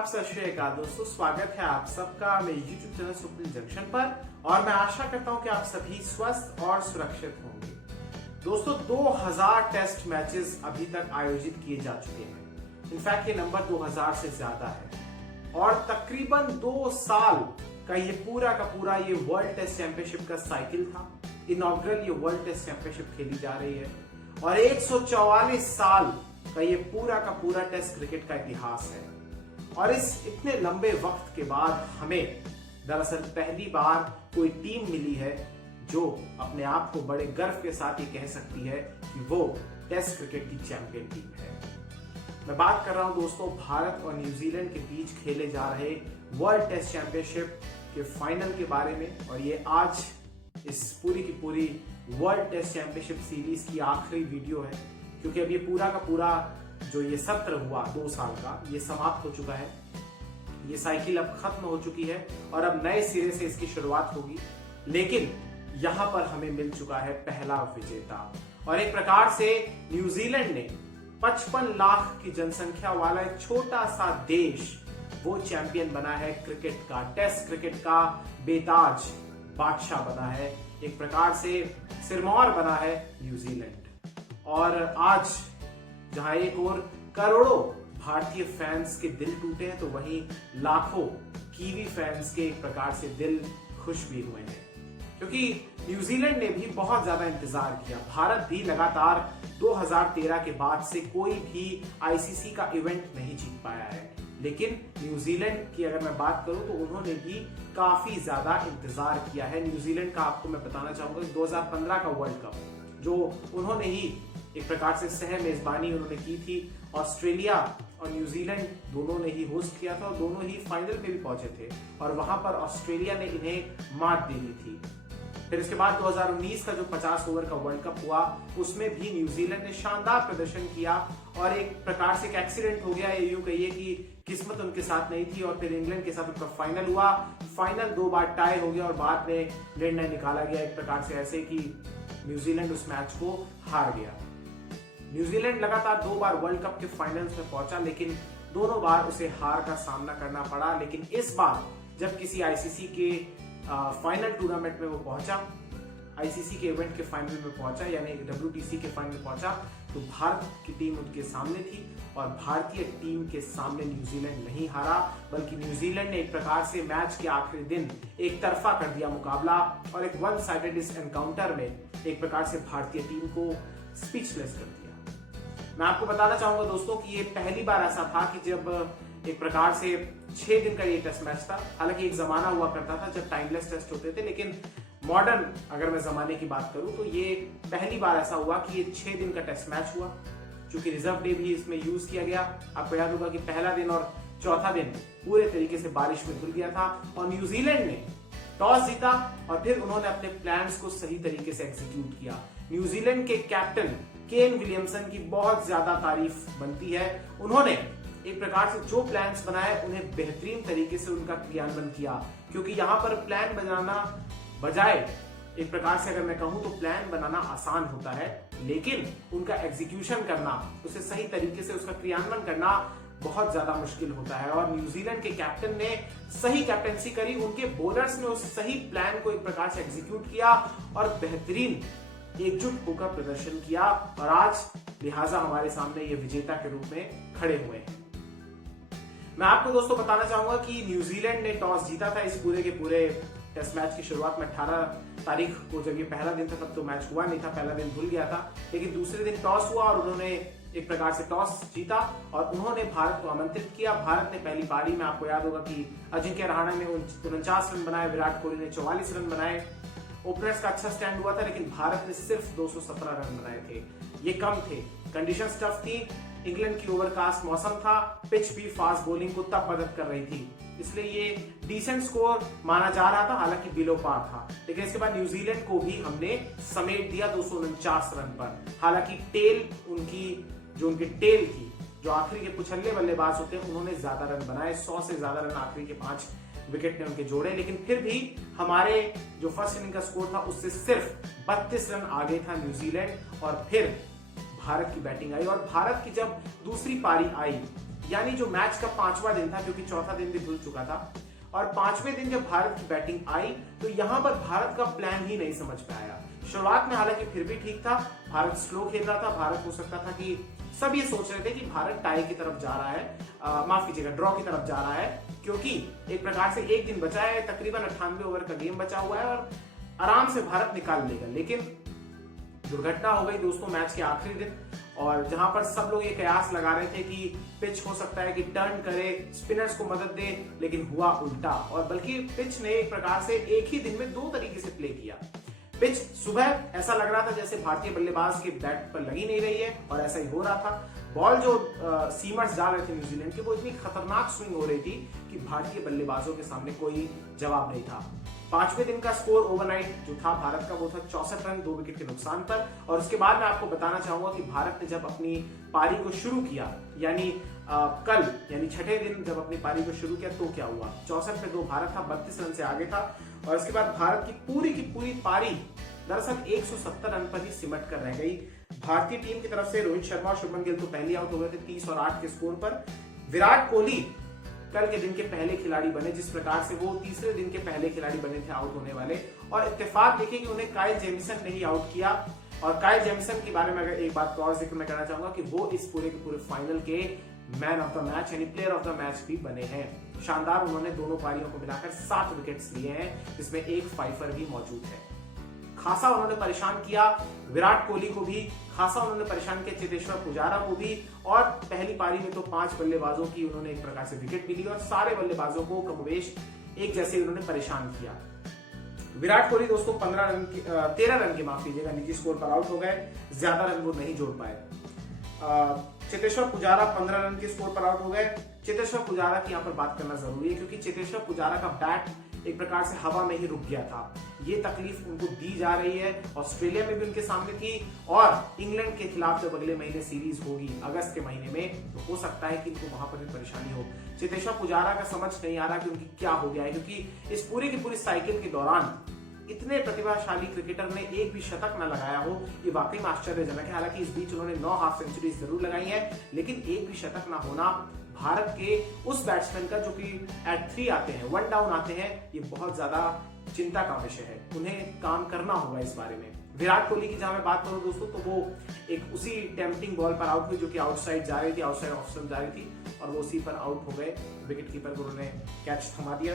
आदाब, सत श्री अकाल दोस्तों, स्वागत है आप सबका मेरे YouTube चैनल सुप्रीम जंक्शन पर। और मैं आशा करता हूं कि आप सभी स्वस्थ और सुरक्षित होंगे। दोस्तों 2000 टेस्ट मैचेस अभी तक आयोजित किए जा चुके हैं। इनफैक्ट ये नंबर 2000 से ज्यादा है और तकरीबन 2 साल का ये पूरा ये वर्ल्ड टेस्ट चैंपियनशिप का साइकिल था। इनॉग्रल ये वर्ल्ड टेस्ट चैंपियनशिप खेली जा रही है और 144 साल का ये पूरा टेस्ट क्रिकेट का इतिहास है। और इस इतने लंबे वक्त के बाद हमें दरअसल पहली बार कोई टीम मिली है जो अपने आप को बड़े गर्व के साथ ये कह सकती है कि वो टेस्ट क्रिकेट की चैंपियन टीम है। मैं बात कर रहा हूं दोस्तों भारत और न्यूजीलैंड के बीच खेले जा रहे वर्ल्ड टेस्ट चैंपियनशिप के फाइनल के बारे में। और ये आज इस पूरी की पूरी वर्ल्ड टेस्ट चैंपियनशिप सीरीज की आखिरी वीडियो है, क्योंकि अब ये पूरा जो ये सत्र हुआ 2 साल का, ये समाप्त हो चुका है। ये साइकिल अब खत्म हो चुकी है और अब नए सिरे से इसकी शुरुआत होगी। लेकिन यहां पर हमें मिल चुका है पहला विजेता और एक प्रकार से न्यूजीलैंड ने 55 लाख की जनसंख्या वाला एक छोटा सा देश वो चैंपियन बना है क्रिकेट का। टेस्ट क्रिकेट का बेताज बादशाह बना है, एक प्रकार से सिरमौर बना है न्यूजीलैंड। और आज जहां एक और करोड़ों भारतीय फैंस के दिल टूटे हैं, तो वहीं लाखों कीवी फैंस के एक प्रकार से दिल खुश भी हुए हैं, क्योंकि न्यूजीलैंड ने भी बहुत ज्यादा इंतजार किया। भारत भी लगातार 2013 के बाद से कोई भी आईसीसी का इवेंट नहीं जीत पाया है। लेकिन न्यूजीलैंड की अगर मैं बात करूं तो उन्होंने भी काफी ज्यादा इंतजार किया है। न्यूजीलैंड का आपको मैं बताना चाहूंगा 2015 का वर्ल्ड कप जो उन्होंने ही एक प्रकार से सह मेजबानी उन्होंने की थी। ऑस्ट्रेलिया और न्यूजीलैंड दोनों ने ही होस्ट किया था और दोनों ही फाइनल में भी पहुंचे थे और वहां पर ऑस्ट्रेलिया ने इन्हें मात दे दी थी। फिर इसके बाद 2019 का जो 50 ओवर का वर्ल्ड कप हुआ उसमें भी न्यूजीलैंड ने शानदार प्रदर्शन किया और एक प्रकार से एक एक्सीडेंट हो गया, यूं कहिए कि किस्मत उनके साथ नहीं थी। और फिर इंग्लैंड के साथ उनका फाइनल हुआ, फाइनल 2 बार टाई हो गया और बाद में निर्णय निकाला गया एक प्रकार से ऐसे कि न्यूजीलैंड उस मैच को हार गया। न्यूजीलैंड लगातार 2 बार वर्ल्ड कप के फाइनल्स में पहुंचा, लेकिन दोनों बार उसे हार का सामना करना पड़ा। लेकिन इस बार जब किसी आईसीसी के फाइनल टूर्नामेंट में वो पहुंचा, आईसीसी के इवेंट के फाइनल में पहुंचा, यानी डब्ल्यूटीसी के फाइनल में पहुंचा, तो भारत की टीम उनके सामने थी और भारतीय टीम के सामने न्यूजीलैंड नहीं हारा, बल्कि न्यूजीलैंड ने एक प्रकार से मैच के आखिरी दिन एक तरफा कर दिया मुकाबला और एक वन साइडेड इस एनकाउंटर में एक प्रकार से भारतीय टीम को स्पीचलेस कर दिया। मैं आपको बताना चाहूंगा दोस्तों कि ये पहली बार ऐसा था कि जब एक प्रकार से 6 दिन का ये टेस्ट मैच था। हालांकि एक जमाना हुआ करता था जब टाइमलेस टेस्ट होते थे, लेकिन मॉडर्न अगर मैं जमाने की बात करूं तो ये पहली बार ऐसा हुआ कि ये 6 दिन का टेस्ट मैच हुआ, क्योंकि रिजर्व डे भी इसमें यूज किया गया। आपको याद होगा कि पहला दिन और चौथा दिन पूरे तरीके से बारिश में धुल गया था और न्यूजीलैंड ने टॉस जीता और फिर उन्होंने अपने प्लान्स को सही तरीके से एग्जीक्यूट किया। न्यूजीलैंड के कैप्टन केन विलियमसन की बहुत ज्यादा तारीफ बनती है। उन्होंने एक प्रकार से जो प्लान्स बनाए उन्हें बेहतरीन तरीके से उनका क्रियान्वयन किया, क्योंकि यहाँ पर प्लान बनाना बजाय एक प्रकार से अगर मैं कहूं तो प्लान बनाना आसान होता है, लेकिन उनका एग्जीक्यूशन करना, उसे सही तरीके से उसका क्रियान्वयन करना बहुत ज्यादा मुश्किल होता है। और न्यूजीलैंड के कैप्टन ने सही कैप्टनसी करी, उनके बॉलर्स ने उस सही प्लान को एक प्रकार से एग्जीक्यूट किया और बेहतरीन एकजुट होकर प्रदर्शन किया और आज लिहाजा हमारे सामने ये विजेता के रूप में खड़े हुए हैं। मैं आपको दोस्तों बताना चाहूंगा कि न्यूजीलैंड ने टॉस जीता था इस पूरे के पूरे टेस्ट मैच की शुरुआत में 18 तारीख को जब ये पहला दिन था तब तो मैच हुआ नहीं था, पहला दिन भूल गया था। लेकिन दूसरे दिन टॉस हुआ और उन्होंने एक प्रकार से टॉस जीता और उन्होंने भारत को आमंत्रित किया। भारत ने पहली पारी में, आपको याद होगा कि अजिंक्य रहाणे ने 49 रन बनाए, विराट कोहली ने 44 रन बनाए। ओपनर्स का अच्छा स्टैंड हुआ था, लेकिन भारत ने सिर्फ 217 रन बनाए थे। ये कम थे, कंडीशंस टफ थी, इंग्लैंड की ओवरकास्ट मौसम था, पिच भी फास्ट बॉलिंग को तब मदद कर रही थी, इसलिए ये डिसेंट स्कोर माना जा रहा था, हालांकि बिलो पार था। लेकिन इसके बाद न्यूजीलैंड को भी हमने समेट दिया 249 रन पर। हालांकि टेल उनकी टेल थी, जो आखिरी के पुछल्ले बल्लेबाज होते हैं, उन्होंने ज्यादा रन बनाए, 100 से ज्यादा रन आखिरी के 5 विकेट ने उनके जोड़े। लेकिन फिर भी हमारे जो फर्स्ट इनिंग का स्कोर था उससे सिर्फ 32 रन आगे था न्यूजीलैंड और फिर भारत की बैटिंग आई और भारत की जब दूसरी पारी आई, यानी जो मैच का 5वां दिन था, क्योंकि चौथा दिन भी धुल चुका था, और 5वें दिन जब भारत की बैटिंग आई तो यहां पर भारत का प्लान ही नहीं समझ में आया। शुरुआत में हालांकि फिर भी ठीक था, भारत स्लो खेल रहा था, भारत हो सकता था कि सब ये सोच रहे थे कि भारत टाई की तरफ जा रहा है, माफ कीजिएगा ड्रॉ की तरफ जा रहा है, क्योंकि एक प्रकार से एक दिन बचा है, तकरीबन 98 ओवर का गेम बचा हुआ है और आराम से भारत निकाल लेगा। लेकिन दुर्घटना हो गई दोस्तों मैच के आखिरी दिन, और जहां पर सब लोग ये कयास लगा रहे थे कि पिच हो सकता है कि टर्न करे, स्पिनर्स को मदद दे, लेकिन हुआ उल्टा। और बल्कि पिच ने एक प्रकार से एक ही दिन में 2 तरीके से प्ले किया। पिच सुबह ऐसा लग रहा था जैसे भारतीय बल्लेबाज के बैट पर लगी नहीं रही है, और ऐसा ही हो रहा था। बॉल जो सीमर्स डाल रहे थे न्यूजीलैंड के, वो इतनी खतरनाक स्विंग हो रही थी कि भारतीय बल्लेबाजों के सामने कोई जवाब नहीं था। 5वें दिन का स्कोर ओवरनाइट जो था भारत का, वो था 64 रन 2 विकेट के नुकसान पर। और उसके बाद मैं आपको बताना चाहूंगा कि भारत ने जब अपनी पारी को शुरू किया, यानी कल यानी 6ठे दिन जब अपनी पारी को शुरू किया तो क्या हुआ। 64 पे 2 भारत था, 32 रन से आगे था, और इसके बाद भारत की पूरी पारी दरअसल 170 रन पर ही सिमट कर रह गई। भारतीय टीम की तरफ से रोहित शर्मा और शुभमन गिल तो पहले आउट हो गए थे 30 और 8 के स्कोर पर। विराट कोहली कल के दिन के पहले खिलाड़ी बने, जिस प्रकार से वो तीसरे दिन के पहले खिलाड़ी बने थे आउट होने वाले। और इत्तेफाक देखिए कि उन्हें काइल जेमिसन ने ही आउट किया, और काइल जेमिसन के बारे में अगर एक बात का और जिक्र मैं करना चाहूंगा कि वो इस पूरे के पूरे फाइनल के मैन ऑफ द मैच यानी प्लेयर ऑफ द मैच भी बने हैं। शानदार उन्होंने दोनों पारियों को मिलाकर 7 विकेट्स लिए हैं, जिसमें एक फाइफर भी मौजूद है। खासा उन्होंने परेशान किया विराट कोहली को भी, खासा उन्होंने परेशान किया चेतेश्वर पुजारा को भी, और पहली पारी में तो 5 बल्लेबाजों की उन्होंने एक प्रकार से विकेट भी ली और सारे बल्लेबाजों को कमोबेश एक जैसे उन्होंने परेशान किया। विराट कोहली दोस्तों 13 रन के माफ कीजिएगा निजी स्कोर पर आउट हो गए, ज्यादा रन वो नहीं जोड़ पाए। चेतेश्वर पुजारा 15 रन के स्कोर पर आउट हो गए। चेतेश्वर पुजारा की यहाँ पर बात करना जरूरी है, क्योंकि चेतेश्वर पुजारा का बैट एक प्रकार से हवा में ही रुक गया था। ये तकलीफ उनको दी जा रही है, ऑस्ट्रेलिया में भी उनके सामने थी, और इंग्लैंड के खिलाफ जब अगले महीने सीरीज होगी अगस्त के महीने में, तो हो सकता है कि इनको वहां पर भी परेशानी हो। चेतेश्वर पुजारा का समझ नहीं आ रहा कि उनकी क्या हो गया है, क्योंकि इस पूरी की पूरी साइकिल के दौरान इतने प्रतिभाशाली क्रिकेटर ने एक भी शतक न लगाया हो, ये वाकई में आश्चर्यजनक है। हालांकि इस बीच उन्होंने 9 हाफ सेंचुरी जरूर लगाई है, लेकिन एक भी शतक ना होना भारत के उस बैट्समैन का जो कि एट 3 आते हैं, 1 डाउन आते हैं, ये बहुत ज्यादा चिंता का विषय है। उन्हें काम करना होगा इस बारे में। विराट कोहली की जहां मैं बात करूं दोस्तों, तो वो एक उसी टेम्पटिंग बॉल पर आउट हुई जो कि आउटसाइड जा रही थी, आउटसाइड ऑफ स्टंप जा रही थी, और वो उसी पर आउट हो गए। विकेट कीपर को उन्होंने कैच थमा दिया,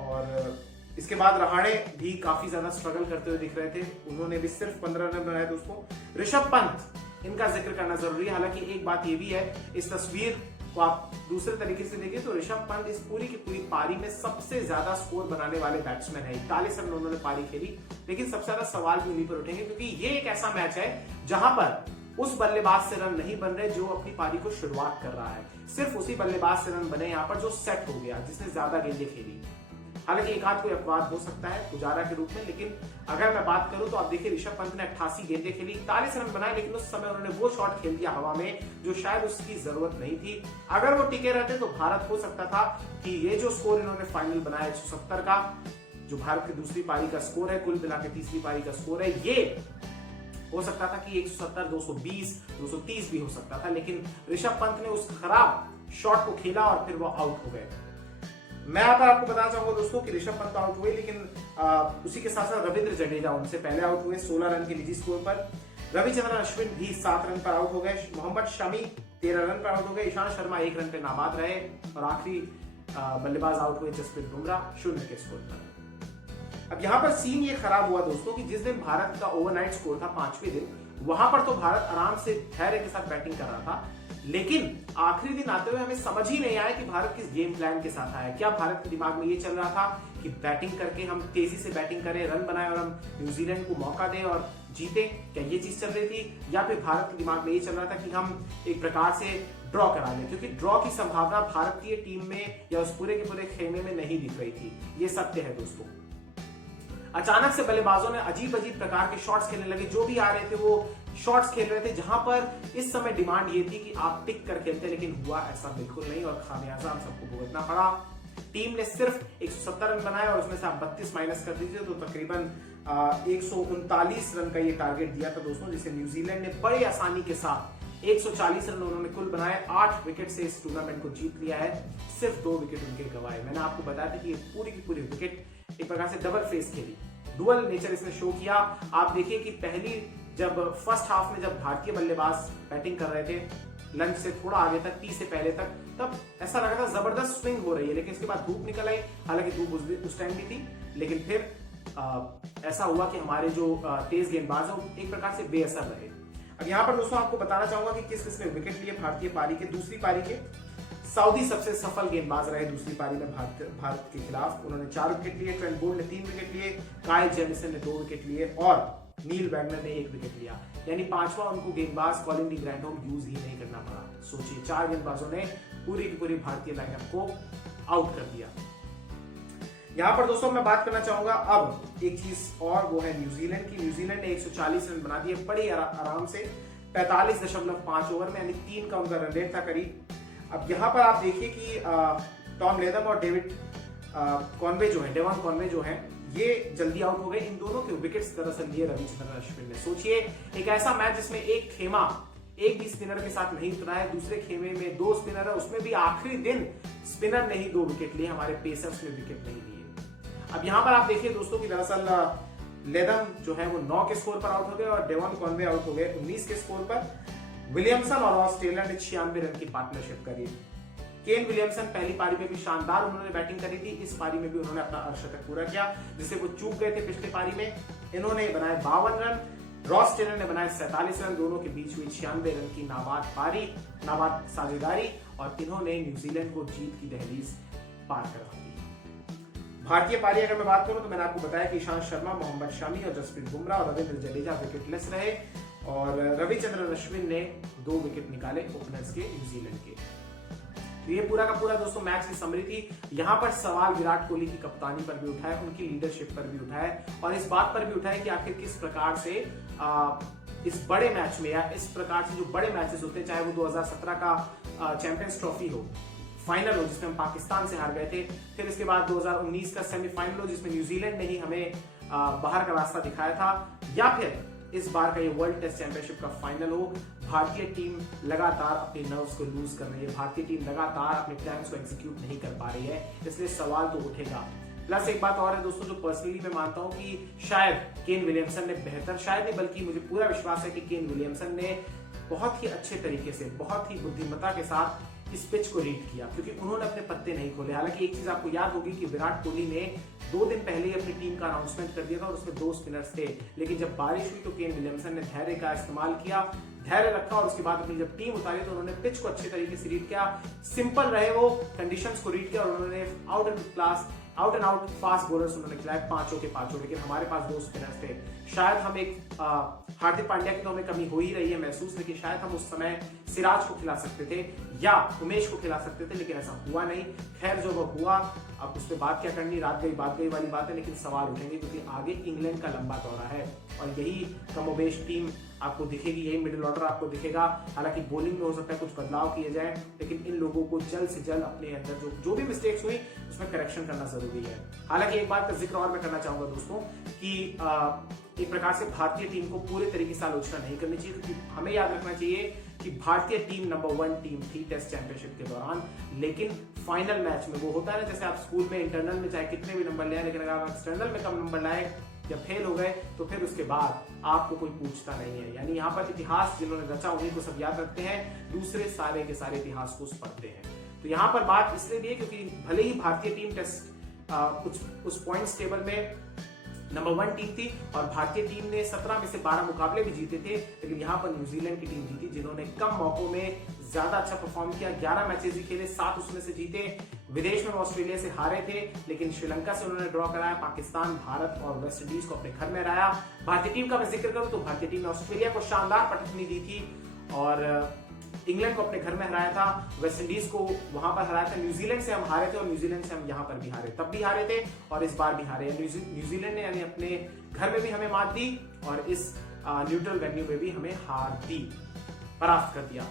और इसके बाद रहाणे भी काफी ज्यादा स्ट्रगल करते हुए दिख रहे थे। उन्होंने भी सिर्फ 15 रन बनाए दोस्तों। ऋषभ पंत, इनका जिक्र करना जरूरी है। हालांकि एक बात ये भी है, इस तस्वीर को आप दूसरे तरीके से देखिए तो ऋषभ पंत इस पूरी की पूरी पारी में सबसे ज्यादा स्कोर बनाने वाले बैट्समैन है। 41 रन उन्होंने पारी खेली, लेकिन सबसे ज्यादा सवाल भी उन्हीं पर उठेंगे, क्योंकि ये एक ऐसा मैच है जहां पर उस बल्लेबाज से रन नहीं बन रहे जो अपनी पारी को शुरुआत कर रहा है। सिर्फ उसी बल्लेबाज से रन बने यहाँ पर जो सेट हो गया, जिसने ज्यादा गेंदें खेली। हालांकि एक आध कोई अपवाद हो सकता है पुजारा के रूप में, लेकिन अगर मैं बात करूं तो आप देखिए ऋषभ पंत ने 88 गेंदें खेली, 41 रन बनाए, लेकिन उस समय उन्होंने वो शॉट खेल दिया हवा में जो शायद उसकी जरूरत नहीं थी। अगर वो टिके रहते तो भारत हो सकता था कि ये जो स्कोर इन्होंने फाइनल बनाया 170 का, जो भारत की दूसरी पारी का स्कोर है, कुल मिलाकर तीसरी पारी का स्कोर है, ये हो सकता था कि 170, 220, 230 भी हो सकता था। लेकिन ऋषभ पंत ने उस खराब शॉट को खेला और फिर वो आउट हो गए। मैं यहाँ पर आपको बताना चाहूंगा दोस्तों कि ऋषभ पंत आउट हुए, लेकिन उसी के साथ साथ रविंद्र जडेजा उनसे पहले आउट हुए 16 रन के निजी स्कोर पर। रविचंद्रन अश्विन भी 7 रन पर आउट हो गए। मोहम्मद शमी 13 रन पर आउट हो गए। ईशांत शर्मा 1 रन पे नाबाद रहे, और आखिरी बल्लेबाज आउट हुए जसप्रीत बुमराह 0 के स्कोर पर। अब यहाँ पर सीन ये खराब हुआ दोस्तों कि जिस दिन भारत का ओवरनाइट स्कोर था 5वें दिन, वहां पर तो भारत आराम से धैर्य के साथ बैटिंग कर रहा था, लेकिन आखिरी दिन आते हुए हमें समझ ही नहीं आया कि भारत किस गेम प्लान के साथ आया। क्या भारत के दिमाग में ये चल रहा था कि बैटिंग करके हम तेजी से बैटिंग करें, रन बनाएं और हम न्यूजीलैंड को मौका दें और जीते? क्या ये चीज चल रही थी, या फिर भारत के दिमाग में ये चल रहा था कि हम एक प्रकार से ड्रॉ करा लें? क्योंकि ड्रॉ की संभावना भारतीय टीम में या उस पूरे के पूरे खेमे में नहीं दिख रही थी। ये सत्य है दोस्तों। अचानक से बल्लेबाजों ने अजीब अजीब प्रकार के शॉट्स खेलने लगे। जो भी आ रहे थे वो शॉट्स खेल रहे थे, जहां पर इस समय डिमांड ये थी कि आप टिक कर खेलते, लेकिन हुआ ऐसा बिल्कुल नहीं, और खामियाजा हम सबको भुगतना पड़ा। टीम ने सिर्फ 170 रन बनाए और उसमें से आप 32 माइनस कर दीजिए तो तकरीबन 139 रन का ये टारगेट दिया था दोस्तों, जिसे न्यूजीलैंड ने बड़ी आसानी के साथ 140 रन उन्होंने कुल बनाए, 8 विकेट से इस टूर्नामेंट को जीत लिया है। सिर्फ 2 विकेट उनके गंवाए। मैंने आपको बताया था कि ये पूरी की पूरी विकेट एक प्रकार से डबल फेस खेली, डुअल नेचर इसने शो किया। आप देखिए कि जब फर्स्ट हाफ में जब भारतीय बल्लेबाज बैटिंग कर रहे थे लंच से थोड़ा आगे तक, 30 से पहले तक, तब ऐसा लगा था जबरदस्त स्विंग हो रही है, लेकिन इसके बाद धूप निकल आई। हालांकि धूप उस टाइम भी थी, लेकिन फिर ऐसा हुआ कि हमारे जो तेज गेंदबाज है एक प्रकार से बेअसर रहे। अब यहाँ पर दोस्तों आपको बताना चाहूंगा कि किस किस ने विकेट लिए भारतीय पारी के। दूसरी पारी के सऊदी सबसे सफल गेंदबाज रहे दूसरी पारी में भारत के खिलाफ। उन्होंने 4 विकेट लिए, ट्रेंट बोल्ट ने 3 विकेट लिए, काइल जेमिसन ने 2 विकेट लिए और नील वैगनर ने 1 विकेट लिया। यानी 5वां उनको गेंदबाज कॉलिन डी ग्रैंडहोम यूज ही नहीं करना पड़ा। सोचिए 4 गेंदबाजों ने पूरी की पूरी भारतीय लाइनअप को आउट कर दिया। यहां पर दोस्तों मैं बात करना चाहूंगा अब एक चीज और, वो है न्यूजीलैंड की। न्यूजीलैंड ने 140 रन बना दिए बड़ी आराम से 45.5 ओवर में, यानी 3 का उनका रन रेट था करीब। अब यहां पर आप देखिए कि टॉम लेथम और डेवन कॉनवे जो है ये जल्दी आउट हो गए। इन दोनों के विकेट्स दरअसल लिए रविचंद्रन अश्विन ने। सोचिए एक ऐसा मैच जिसमें एक खेमा एक भी स्पिनर के साथ नहीं उतरा है, दूसरे खेमे में 2 स्पिनर है, उसमें भी आखिरी दिन स्पिनर ने ही 2 विकेट लिए, हमारे पेसर्स ने विकेट नहीं लिए। अब यहां पर आप देखिए दोस्तों कि दरअसल लेथम जो है वो 9 के स्कोर पर आउट हो गए और डेवन कॉनवे आउट हो गए 19 के स्कोर पर। विलियमसन और रॉस टेलर ने 96 रन की पार्टनरशिप करी। केन विलियमसन पहली पारी में भी शानदार उन्होंने बैटिंग करी थी, इस पारी में भी उन्होंने अपना अर्धशतक पूरा किया, जिसे वो चूक गए थे पिछली पारी में। इन्होंने बनाए 52 रन, रॉस टेलर ने बनाए 47 रन। दोनों के बीच हुई 96 रन की नाबाद साझेदारी और इन्होंने न्यूजीलैंड को जीत की दहलीज पार करवा दी। भारतीय पारी अगर मैं बात करूं तो मैंने आपको बताया कि ईशांत शर्मा, मोहम्मद शमी और जसप्रीत बुमराह और रविंद्र जडेजा विकेटलेस रहे और रविचंद्रन अश्विन ने 2 विकेट निकाले ओपनर्स के न्यूजीलैंड के। तो ये पूरा का पूरा दोस्तों मैच की समरी थी। यहाँ पर सवाल विराट कोहली की कप्तानी पर भी उठा है, उनकी लीडरशिप पर भी उठा है और इस बात पर भी उठा है कि आखिर किस प्रकार से इस बड़े मैच में या इस प्रकार से जो बड़े मैचेस होते हैं, चाहे वो 2017 का चैंपियंस ट्रॉफी हो, फाइनल हो जिसमें हम पाकिस्तान से हार गए थे, फिर इसके बाद 2019 का सेमीफाइनल हो जिसमें न्यूजीलैंड ने ही हमें बाहर का रास्ता दिखाया था, या फिर इस बार का ये वर्ल्ड टेस्ट चैंपियनशिप का फाइनल हो, भारतीय टीम लगातार अपने नर्व्स को लूज कर रही है, भारतीय टीम लगातार अपने प्लान्स को एग्जीक्यूट नहीं कर पा रही है, इसलिए सवाल तो उठेगा। प्लस एक बात और है दोस्तों जो पर्सनली मैं मानता हूं कि शायद केन विलियमसन ने बेहतर, शायद नहीं बल्कि मुझे पूरा विश्वास है कि केन विलियमसन ने बहुत ही अच्छे तरीके से, बहुत ही बुद्धिमत्ता के साथ इस पिच को रीड किया, क्योंकि उन्होंने अपने पत्ते नहीं खोले। हालांकि एक चीज आपको याद होगी कि विराट कोहली ने 2 दिन पहले ही अपनी टीम का अनाउंसमेंट कर दिया था और उसमें 2 स्पिनर्स थे, लेकिन जब बारिश हुई तो केन विलियमसन ने धैर्य का इस्तेमाल किया, धैर्य रखा और उसके बाद अपनी जब टीम उतारी तो उन्होंने पिच को अच्छे तरीके से रीड किया, सिंपल रहे वो कंडीशंस को रीड किया और उन्होंने out and out fast bowlers उन्होंने खिलाए 5 के 5, लेकिन हमारे पास 2 स्पिनर्स थे। शायद हम एक हार्दिक पांड्या की तो हमें कमी हो ही रही है महसूस, लेकिन शायद हम उस समय सिराज को खिला सकते थे या उमेश को खिला सकते थे, लेकिन ऐसा हुआ नहीं। खैर जो वो हुआ, अब उस पर बात क्या करनी, रात गई वाली बात है, लेकिन सवाल उठेंगे क्योंकि आगे इंग्लैंड का लंबा दौरा है और यही कमोबेश टीम आपको दिखेगी, यही मिडिल ऑर्डर आपको दिखेगा। हालांकि बॉलिंग में हो सकता है कुछ बदलाव किए जाए, लेकिन इन लोगों को जल्द से जल्द अपने अंदर जो भी मिस्टेक्स हुई उसमें करेक्शन करना जरूरी है। हालांकि एक बात का जिक्र और मैं करना चाहूंगा दोस्तों कि एक प्रकार से भारतीय टीम को पूरे तरीके से आलोचना नहीं करनी चाहिए, क्योंकि हमें याद रखना चाहिए कि भारतीय टीम नंबर 1 टीम थी टेस्ट चैंपियनशिप के दौरान, लेकिन फाइनल मैच में वो होता है ना, जैसे आप स्कूल में इंटरनल में चाहे कितने भी नंबर ले आए, लेकिन अगर आप एक्सटर्नल में कम नंबर लाए या फेल हो गए तो फिर उसके बाद आपको कोई पूछता नहीं है। यानी यहाँ पर इतिहास जिन्होंने रचा उन्हीं को सब याद रखते हैं, दूसरे सारे के सारे इतिहास को पढ़ते हैं। तो यहाँ पर बात इसलिए भी है क्योंकि भले ही भारतीय टीम टेस्ट उस पॉइंट्स टेबल में नंबर 1 टीम थी और भारतीय टीम ने 17 में से 12 मुकाबले भी जीते थे, लेकिन यहाँ पर न्यूजीलैंड की टीम जीती जिन्होंने कम मौकों में ज्यादा अच्छा परफॉर्म किया। 11 मैचेस ही खेले, 7 उसमें से जीते। विदेश में ऑस्ट्रेलिया से हारे थे, लेकिन श्रीलंका से उन्होंने ड्रॉ कराया। पाकिस्तान, भारत और वेस्ट इंडीज को अपने घर में हराया। भारतीय टीम का मैं जिक्र करूं तो भारतीय टीम ने ऑस्ट्रेलिया को शानदार पटखनी दी थी और इंग्लैंड को अपने घर में हराया था, वेस्ट इंडीज को वहां पर हराया था। न्यूजीलैंड से हम हारे थे और न्यूजीलैंड से हम यहाँ पर भी हारे, तब भी हारे थे और इस बार भी हारे। न्यूजीलैंड ने यानी अपने घर में भी हमें मात दी और इस न्यूट्रल वेन्यू में भी हमें हार दी, परास्त कर दिया।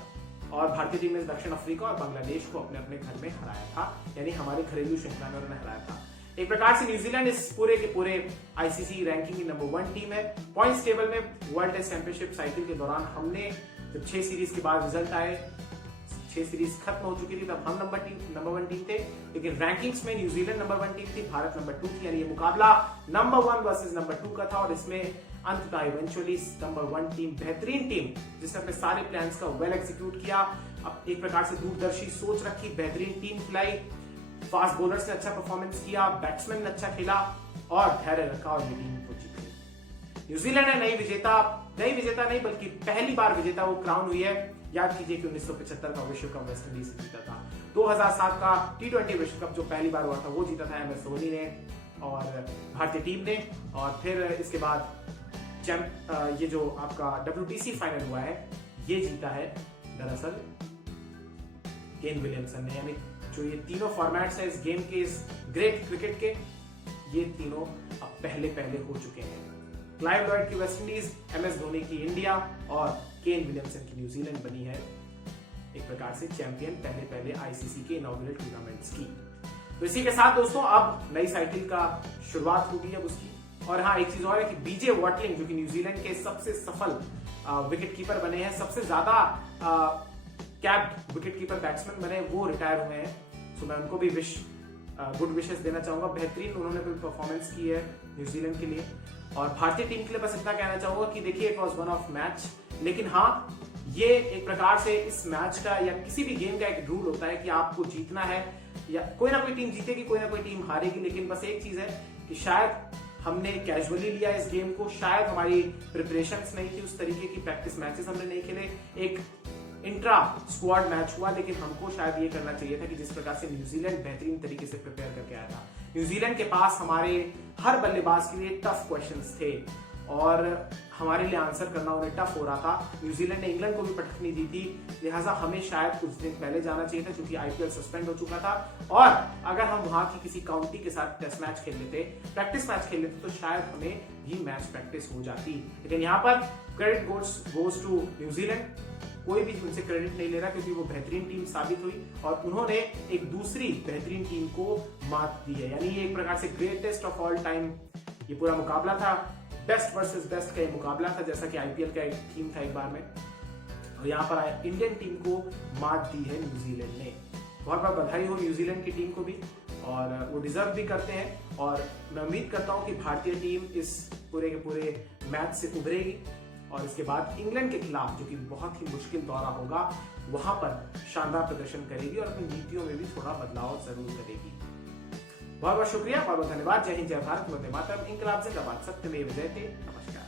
और भारतीय टीम ने दक्षिण अफ्रीका और बांग्लादेश को अपने अपने घर में हराया था, यानी हमारे घरेलू श्रृंखला में उन्होंने हराया था। एक प्रकार से न्यूजीलैंड इस पूरे के पूरे आईसीसी रैंकिंग की नंबर 1 टीम है। पॉइंट्स टेबल में वर्ल्ड टेस्ट चैंपियनशिप साइकिल के दौरान हमने जब 6 सीरीज के बाद रिजल्ट आए, 6 सीरीज खत्म हो चुकी थी, तब हम नंबर 1 टीम थे, लेकिन रैंकिंग्स में न्यूजीलैंड नंबर 1 टीम थी, भारत नंबर 2 थी। यानी ये मुकाबला नंबर 1 वर्सेस नंबर 2 का था और इसमें अंततः इवेंचुअली नंबर 1 टीम, बेहतरीन टीम जिसने अपने सारे प्लान्स का वेल एग्जीक्यूट किया, अब एक प्रकार से दूरदर्शी सोच रखी, बेहतरीन टीम खिलाई, फास्ट बॉलर्स ने अच्छा परफॉर्मेंस किया, बैट्समैन ने अच्छा खेला और धैर्य रखा और ये टीम को जीत गई। न्यूजीलैंड है नई विजेता नहीं बल्कि पहली बार विजेता वो क्राउन हुई है। याद कीजिए कि 1975 का विश्व कप वेस्ट इंडीज से जीता था, 2007 का T20 विश्व कप जो पहली बार हुआ था वो जीता था MS धोनी ने और भारतीय टीम ने, और फिर इसके बाद ये जो आपका WTC फाइनल हुआ है ये जीता है दरअसल केन विलियमसन ने। यानी जो ये तीनों फॉर्मेट्स हैं इस गेम के, इस ग्रेट क्रिकेट के, ये तीनों अब पहले हो चुके हैं। क्लाइव लॉयड की वेस्ट इंडीज, MS धोनी की इंडिया और केन विलियमसन की न्यूजीलैंड बनी है एक प्रकार से चैंपियन पहले आईसीसी के इनॉग्रेल टूर्नामेंट्स की। तो इसी के साथ दोस्तों अब नई साइकिल का शुरुआत होगी अब उसकी। और हाँ, एक चीज और है कि बीजे वॉटलिंग जो कि न्यूजीलैंड के सबसे सफल विकेट कीपर बने हैं, सबसे ज्यादा कैप्ड विकेट कीपर बैट्समैन बने, वो रिटायर हुए हैं। सो मैं उनको भी गुड विशेस देना चाहूंगा। बेहतरीन उन्होंने भी परफॉर्मेंस की है न्यूजीलैंड के लिए। और भारतीय टीम के लिए बस इतना कहना चाहूंगा कि देखिए it was one of match, लेकिन हाँ ये एक प्रकार से इस मैच का या किसी भी गेम का एक रूल होता है कि आपको जीतना है, या कोई ना कोई टीम जीतेगी कोई ना कोई टीम हारेगी, लेकिन बस एक चीज है कि शायद हमने कैजुअली लिया इस गेम को, शायद हमारी प्रिपरेशंस नहीं थी, उस तरीके की प्रैक्टिस मैचेस हमने नहीं खेले, एक इंट्रा स्क्वाड मैच हुआ, लेकिन हमको शायद ये करना चाहिए था कि जिस प्रकार से न्यूजीलैंड बेहतरीन तरीके से प्रिपेयर करके आया था। न्यूजीलैंड के पास हमारे हर बल्लेबाज के लिए टफ क्वेश्चंस थे और हमारे लिए आंसर करना उन्हें टफ हो रहा था। न्यूजीलैंड ने इंग्लैंड को भी पटखनी दी थी, लिहाजा हमें शायद कुछ दिन पहले जाना चाहिए था क्योंकि IPL सस्पेंड हो चुका था, और अगर हम वहां की किसी काउंटी के साथ टेस्ट मैच खेल लेते, प्रैक्टिस मैच खेल लेते, तो शायद हमें भी मैच प्रैक्टिस हो जाती। लेकिन यहाँ पर क्रेडिट गोज टू न्यूजीलैंड, कोई भी उनसे क्रेडिट नहीं ले रहा क्योंकि वो बेहतरीन टीम साबित हुई और उन्होंने एक दूसरी बेहतरीन टीम को मात दी है। यानी ये एक प्रकार से ग्रेटेस्ट ऑफ ऑल टाइम ये पूरा मुकाबला था, बेस्ट वर्सेस बेस्ट का ये मुकाबला था, जैसा कि IPL का एक थीम था एक बार में, और यहाँ पर इंडियन टीम को मात दी है न्यूजीलैंड ने। बहुत बहुत बधाई हो न्यूजीलैंड की टीम को भी, और वो डिजर्व भी करते हैं, और मैं उम्मीद करता हूँ कि भारतीय टीम इस पूरे के पूरे मैच से उभरेगी और इसके बाद इंग्लैंड के खिलाफ जो कि बहुत ही मुश्किल दौरा होगा वहां पर शानदार प्रदर्शन करेगी और अपनी नीतियों में भी थोड़ा बदलाव जरूर करेगी। बहुत बहुत शुक्रिया, बहुत बहुत धन्यवाद। जय हिंद, जय भारत, वंदे मातरम, इंकलाब जिंदाबाद, सत्यमेव जयते। नमस्कार।